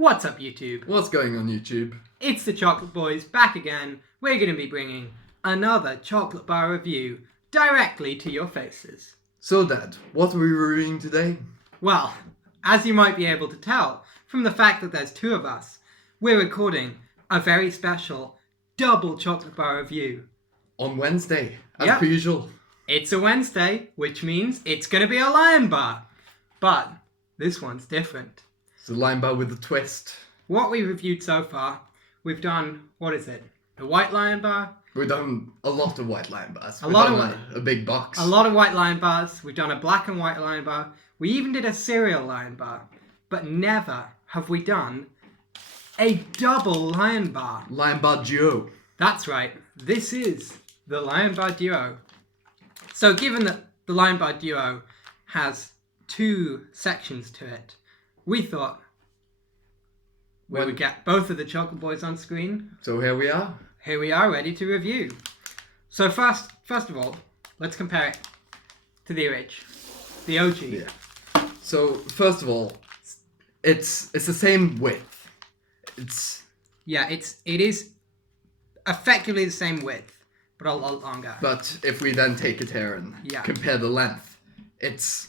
What's up, YouTube? What's going on, YouTube? It's the Chocolate Boys back again. We're going to be bringing another chocolate bar review directly to your faces. So, Dad, what are we reviewing today? Well, as you might be able to tell from the fact that there's two of us, we're recording a very special double chocolate bar review. On Wednesday, as per usual. It's a Wednesday, which means it's going to be a Lion Bar. But this one's different. It's a Lion Bar with a twist. What we reviewed so far, we've done, what is it? The White Lion Bar? We've done a lot of White Lion Bars. A big box. A lot of White Lion Bars. We've done a Black and White Lion Bar. We even did a Cereal Lion Bar. But never have we done a double Lion Bar. Lion Bar Duo. That's right. This is the Lion Bar Duo. So given that the Lion Bar Duo has two sections to it, we thought we would get both of the Chocolate Boys on screen. So here we are. Here we are, ready to review. So first of all, let's compare it to the the OG. Yeah. So first of all, it's the same width. It is effectively the same width, but a lot longer. But if we then take it here and compare the length, it's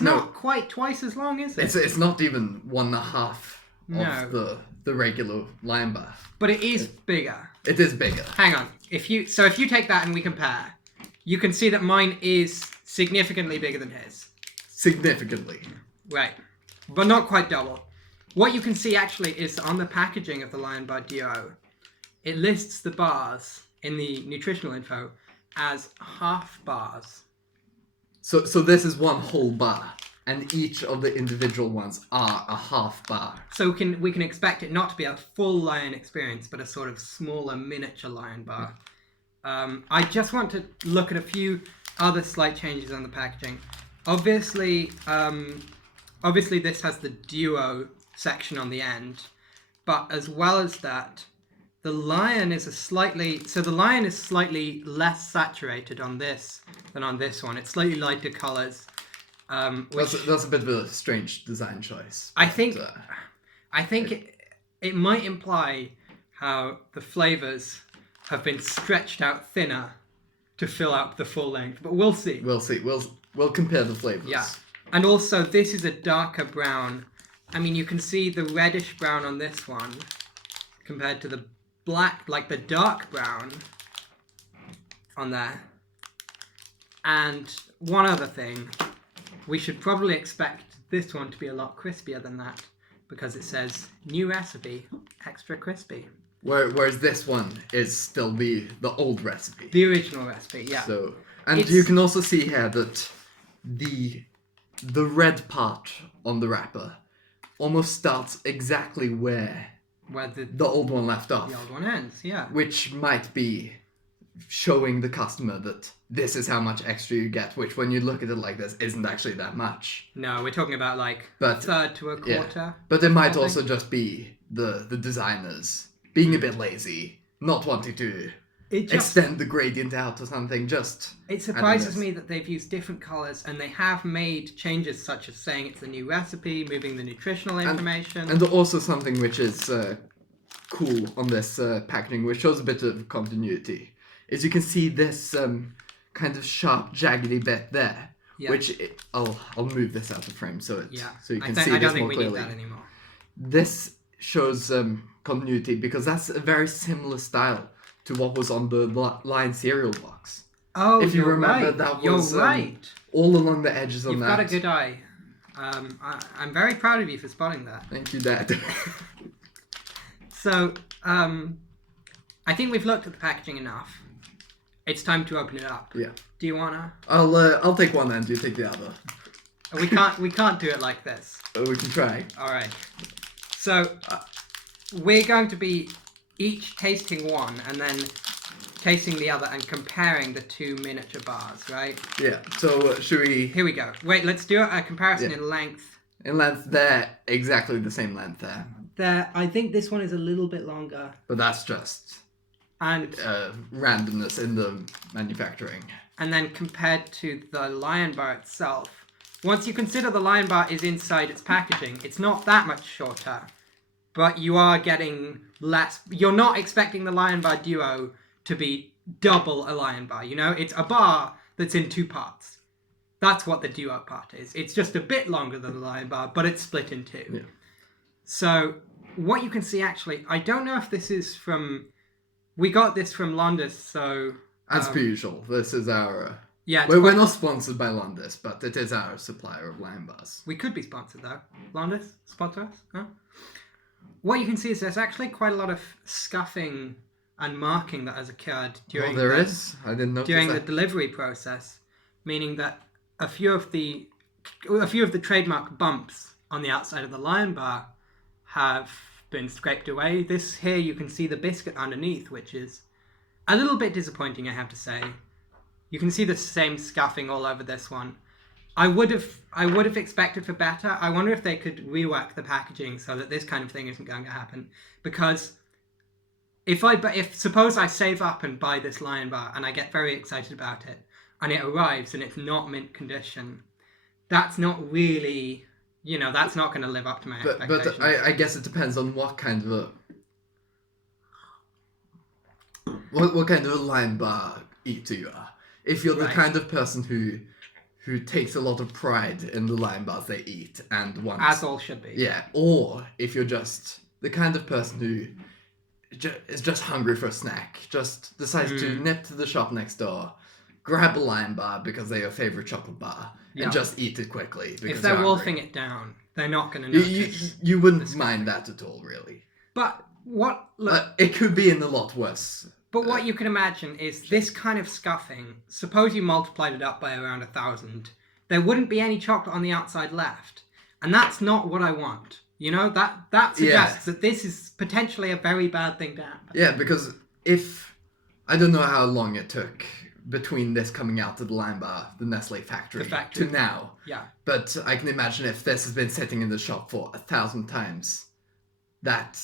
not quite twice as long, is it? It's not even 1.5 of the regular Lion Bar. But it is bigger. It is bigger. Hang on. If you take that and we compare, you can see that mine is significantly bigger than his. Significantly. Right. But not quite double. What you can see actually is on the packaging of the Lion Bar Duo, it lists the bars in the nutritional info as half bars. So this is one whole bar, and each of the individual ones are a half bar. So we can expect it not to be a full Lion experience, but a sort of smaller miniature Lion Bar. I just want to look at a few other slight changes on the packaging. Obviously this has the Duo section on the end, but as well as that, the Lion is slightly less saturated on this than on this one. It's slightly lighter colours. That's a bit of a strange design choice. I think it might imply how the flavours have been stretched out thinner to fill out the full length, but we'll see. We'll compare the flavours. Yeah, and also this is a darker brown. I mean, you can see the reddish brown on this one compared to the black, like the dark brown on there. And one other thing, we should probably expect this one to be a lot crispier than that because it says new recipe, extra crispy. Whereas this one is still the old recipe. The original recipe, yeah. So, and you can also see here that the red part on the wrapper almost starts exactly where the old one left off. The old one ends, yeah. Which might be showing the customer that this is how much extra you get, which when you look at it like this isn't actually that much. No, we're talking about like a third to a quarter. Yeah. But it might also just be the designers being a bit lazy, not wanting to extend the gradient out or something. It surprises me that they've used different colours and they have made changes such as saying it's a new recipe, moving the nutritional information. And also something which is cool on this packaging, which shows a bit of continuity, is you can see this kind of sharp, jaggedy bit there. Yeah. Which I'll move this out of frame so you can see this more clearly. I don't think we need that anymore. This shows continuity because that's a very similar style to what was on the Lion cereal box. Oh, if you remember, right. that was right. All along the edges on that. You've got a good eye. I'm very proud of you for spotting that. Thank you, Dad. So, I think we've looked at the packaging enough. It's time to open it up. Yeah. Do you wanna? I'll take one end. You take the other. We can't do it like this. We can try. All right. So, we're going to be each tasting one and then tasting the other and comparing the two miniature bars, right? Yeah. So should we? Here we go. Wait, let's do a comparison in length. In length, they're exactly the same length there. I think this one is a little bit longer. But that's just randomness in the manufacturing. And then compared to the Lion Bar itself, once you consider the Lion Bar is inside its packaging, it's not that much shorter. but you are getting less. You're not expecting the Lion Bar Duo to be double a Lion Bar. You know, it's a bar that's in 2 parts. That's what the Duo part is. It's just a bit longer than the Lion Bar, but it's split in 2. Yeah. So what you can see, actually, I don't know if this is from. We got this from Londis, so. As per usual, this is our. Yeah, we're not sponsored by Londis, but it is our supplier of Lion Bars. We could be sponsored though. Londis, sponsor us? No? What you can see is there's actually quite a lot of scuffing and marking that has occurred during. Oh, there is? I didn't notice during that. the delivery process, meaning that a few of the trademark bumps on the outside of the Lion Bar have been scraped away. This here, you can see the biscuit underneath, which is a little bit disappointing, I have to say. You can see the same scuffing all over this one. I would have expected for better. I wonder if they could rework the packaging so that this kind of thing isn't going to happen. Because if suppose I save up and buy this Lion Bar and I get very excited about it, and it arrives and it's not mint condition, that's not really, that's not going to live up to my expectations. But I guess it depends on what kind of what kind of a Lion Bar eater you are. If you're the kind of person who takes a lot of pride in the Lion Bars they eat and wants... As all should be. Yeah, or if you're just the kind of person who is just hungry for a snack, just decides to nip to the shop next door, grab a Lion Bar because they're your favorite chocolate bar, and just eat it quickly. If they're wolfing it down, they're not going to notice. You wouldn't mind that at all, really. But what... it could be in a lot worse... But what you can imagine is this kind of scuffing, suppose you multiplied it up by around 1,000, there wouldn't be any chocolate on the outside left. And that's not what I want. That suggests that this is potentially a very bad thing to happen. Yeah, because I don't know how long it took between this coming out of the Lion Bar, the Nestle factory, to now. Yeah. But I can imagine if this has been sitting in the shop for 1,000 times, that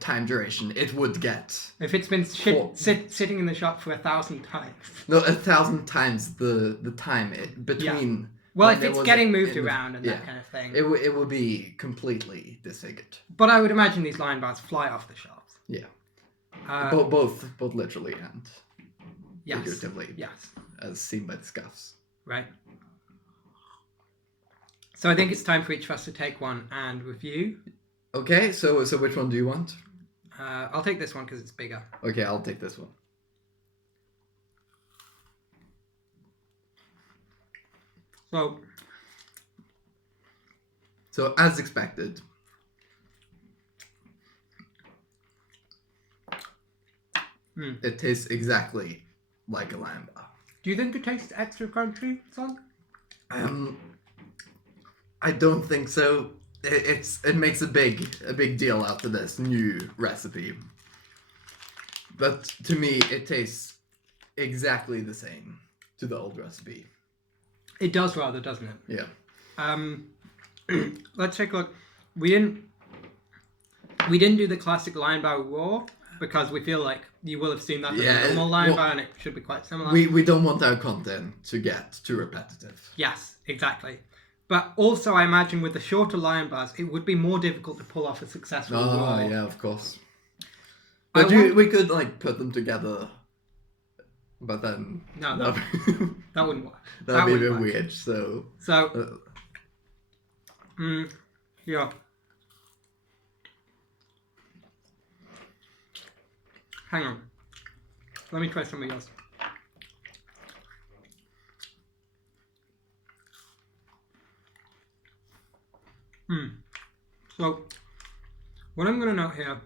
time duration it would get. If it's been sitting in the shop for 1,000 times. No, 1,000 times the time between. Yeah. Well, if it's getting moved around and that kind of thing. It would be completely disfigured. But I would imagine these Lion Bars fly off the shelves. Yeah. Both literally and figuratively. Yes. As seen by the scuffs. Right. So I think it's time for each of us to take one and review. Okay, so which one do you want? I'll take this one because it's bigger. Okay, I'll take this one. So as expected. It tastes exactly like a Lion Bar. Do you think it tastes extra crunchy, son? I don't think so. It makes a big deal out of this new recipe. But to me, it tastes exactly the same to the old recipe. It does rather, doesn't it? Yeah. Let's take a look. We didn't do the classic Lion Bar raw because we feel like you will have seen that in the normal Lion Bar and it should be quite similar. We don't want our content to get too repetitive. Yes, exactly. But also, I imagine with the shorter Lion Bars, it would be more difficult to pull off a successful raw. Oh, yeah, of course. But we could, put them together. But then... No, that wouldn't work. That would be a bit weird, so... Yeah. Hang on. Let me try something else. So, what I'm going to note here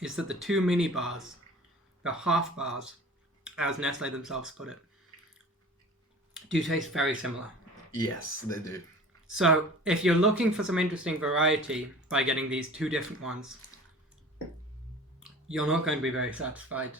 is that the 2 mini bars, the half bars, as Nestle themselves put it, do taste very similar. Yes, they do. So, if you're looking for some interesting variety by getting these 2 different ones, you're not going to be very satisfied.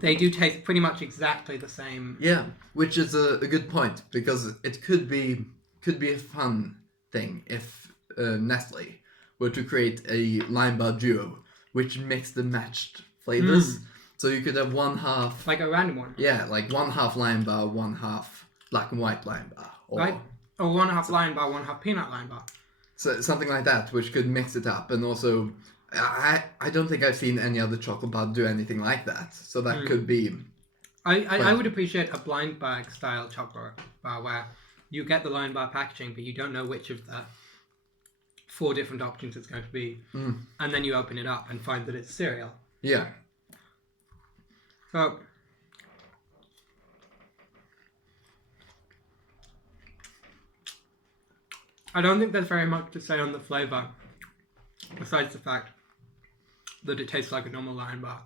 They do taste pretty much exactly the same. Yeah, which is a good point, because it could be a fun thing if Nestle were to create a Lion Bar duo which mixed and matched flavors. So you could have one half... Like a random one. Yeah, like one half Lion Bar, one half black and white Lion Bar. Or... Right. Or 1/2 Lion Bar, 1/2 Peanut Lion Bar. So something like that, which could mix it up. And also, I don't think I've seen any other chocolate bar do anything like that. So that could be... I would appreciate a blind bag style chocolate bar where you get the Lion Bar packaging, but you don't know which of the 4 different options it's going to be. And then you open it up and find that it's cereal. Yeah. So... I don't think there's very much to say on the flavour, besides the fact that it tastes like a normal Lion Bar.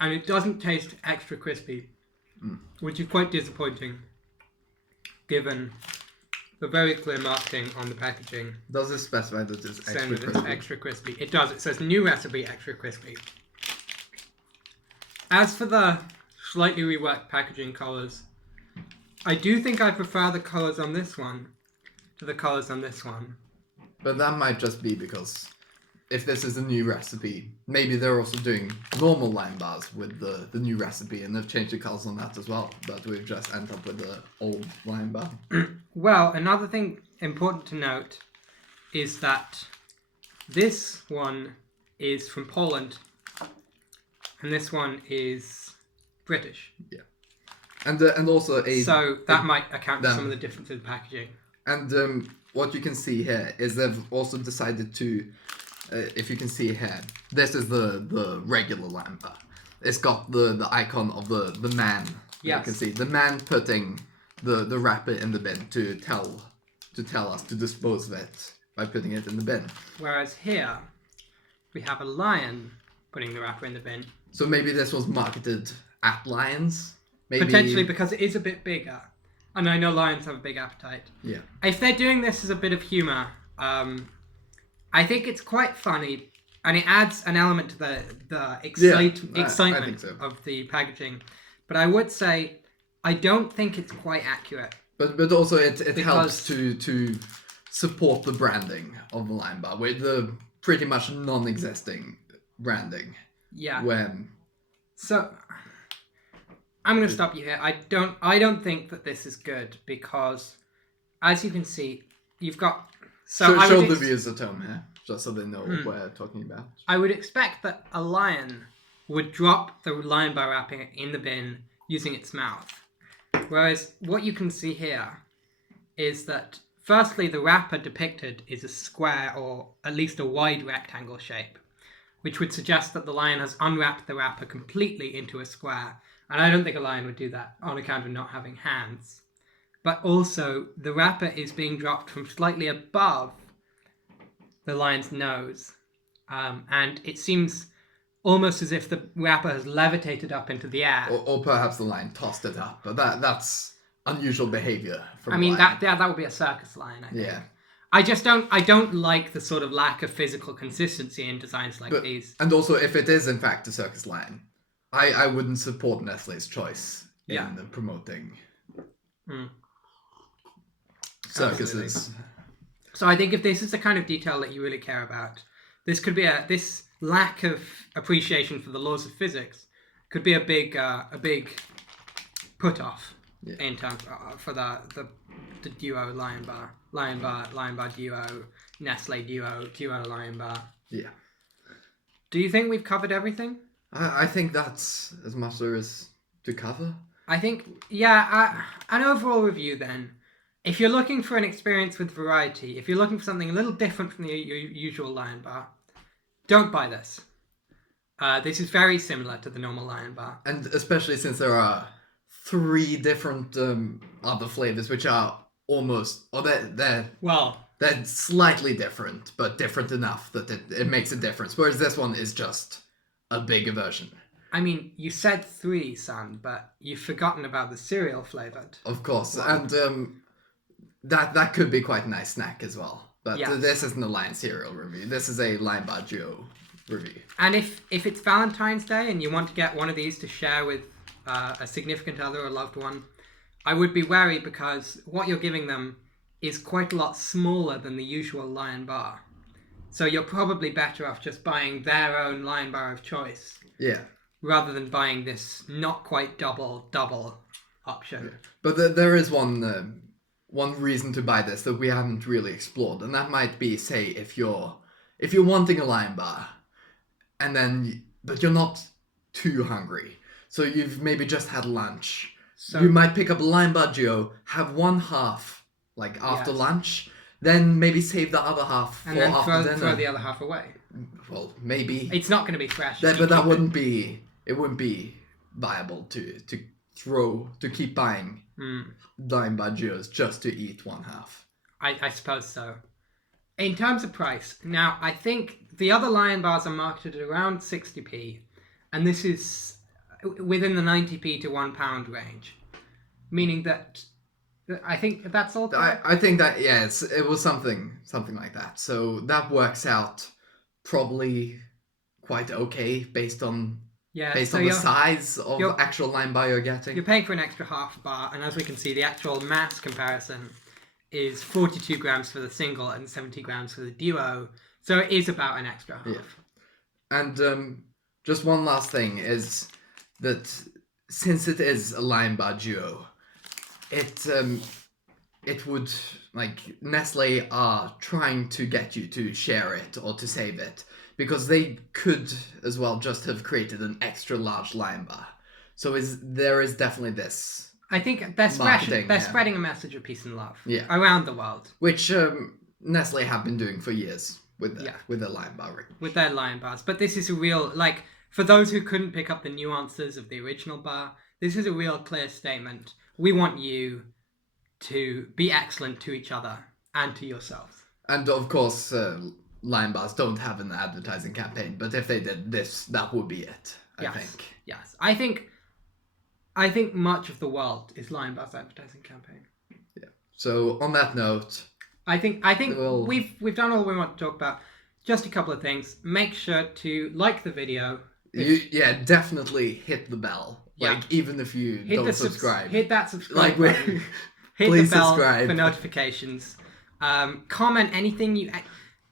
And it doesn't taste extra crispy, which is quite disappointing, given the very clear marketing on the packaging. Does it specify that it's saying extra that crispy? it's extra crispy. It does. It says new recipe, extra crispy. As for the slightly reworked packaging colours, I do think I prefer the colours on this one to the colours on this one. But that might just be because if this is a new recipe, maybe they're also doing normal Lion Bars with the new recipe and they've changed the colours on that as well. But we've just ended up with the old Lion Bar. Well, another thing important to note is that this one is from Poland and this one is British. Yeah. And also so that might account for some of the differences in packaging. And what you can see here is they've also decided to, if you can see here, this is the regular Lion Bar. It's got the icon of the man. Yes. You can see the man putting the wrapper in the bin to tell us to dispose of it by putting it in the bin. Whereas here we have a lion putting the wrapper in the bin. So maybe this was marketed at lions. Maybe... Potentially because it is a bit bigger. And I know lions have a big appetite. Yeah. If they're doing this as a bit of humour, I think it's quite funny, and it adds an element to the excitement so. of the packaging. But I would say I don't think it's quite accurate. But also it helps to support the branding of the Lion Bar with the pretty much non-existing branding. Yeah. So I'm going to stop you here. I don't think that this is good because, as you can see, you've got... Show the viewers at home here, just so they know what we're talking about. I would expect that a lion would drop the Lion Bar wrapping in the bin using its mouth. Whereas what you can see here is that, firstly, the wrapper depicted is a square or at least a wide rectangle shape, which would suggest that the lion has unwrapped the wrapper completely into a square. And I don't think a lion would do that on account of not having hands. But also, the wrapper is being dropped from slightly above the lion's nose. And it seems almost as if the wrapper has levitated up into the air. Or perhaps the lion tossed it up. But that's unusual behavior from I mean, a lion. that would be a circus lion, I think. Yeah. I don't like the sort of lack of physical consistency in designs like these. And also, if it is in fact a circus lion, I wouldn't support Nestle's choice in promoting circuses. Absolutely. So I think if this is the kind of detail that you really care about, this could be this lack of appreciation for the laws of physics could be a big put off in terms for the duo Lion Bar duo, Nestle duo Lion Bar. Yeah. Do you think we've covered everything? I think that's as much there is to cover. I think, an overall review then. If you're looking for an experience with variety, if you're looking for something a little different from the usual Lion Bar, don't buy this. This is very similar to the normal Lion Bar. And especially since there are 3 different other flavors which are almost... Or they're slightly different, but different enough that it makes a difference. Whereas this one is just a bigger version. I mean, you said 3, son, but you've forgotten about the cereal flavoured. Of course, and that could be quite a nice snack as well. But this isn't a Lion cereal review. This is a Lion Bar Duo review. And if it's Valentine's Day and you want to get one of these to share with a significant other or loved one, I would be wary because what you're giving them is quite a lot smaller than the usual Lion Bar. So you're probably better off just buying their own Lion Bar of choice. Yeah. Rather than buying this not quite double option. Yeah. But there is one one reason to buy this that we haven't really explored, and that might be, say, if you're wanting a Lion Bar, and then but you're not too hungry, so you've maybe just had lunch. So you might pick up a Lion Bar Duo, have one half like after lunch, then maybe save the other half and for then after dinner. Throw the other half away. Well, maybe it's not going to be fresh. But that wouldn't be. It wouldn't be viable to keep buying Lion Bar Duos just to eat one half. I suppose so. In terms of price, now I think the other Lion Bars are marketed at around 60p, and this is within the 90p to £1 range, meaning that I think that's all. I think that it was something like that. So that works out probably quite okay based on the size of actual Lion Bar you're getting. You're paying for an extra half bar, and as we can see, the actual mass comparison is 42 grams for the single and 70 grams for the duo. So it is about an extra half. Yeah. And just one last thing is that since it is a Lion Bar Duo, it would, like, Nestle are trying to get you to share it or to save it, because they could as well just have created an extra large Lion Bar. So there is definitely this. I think they're spreading a message of peace and love around the world, which Nestle have been doing for years with their Lion Bar range. With their Lion Bars. But this is a real, like, for those who couldn't pick up the nuances of the original bar, this is a real clear statement. We want you to be excellent to each other and to yourselves. And of course, Lion Bars don't have an advertising campaign, but if they did this, that would be it. I think. Yes, I think much of the world is Lion Bar's advertising campaign. Yeah. So on that note, I think we've done all we want to talk about. Just a couple of things. Make sure to like the video. Definitely hit the bell. Like, even if you don't subscribe, hit that subscribe button. Hit the bell for notifications. Comment anything you.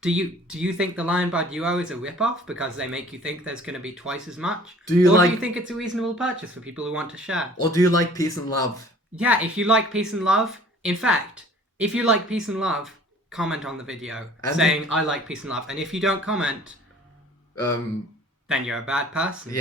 Do you think the Lion Bar Duo is a rip-off because they make you think there's going to be twice as much? Do you think it's a reasonable purchase for people who want to share? Or do you like peace and love? Yeah, if you like peace and love, in fact, if you like peace and love, comment on the video saying I like peace and love. And if you don't comment, then you're a bad person. Yeah.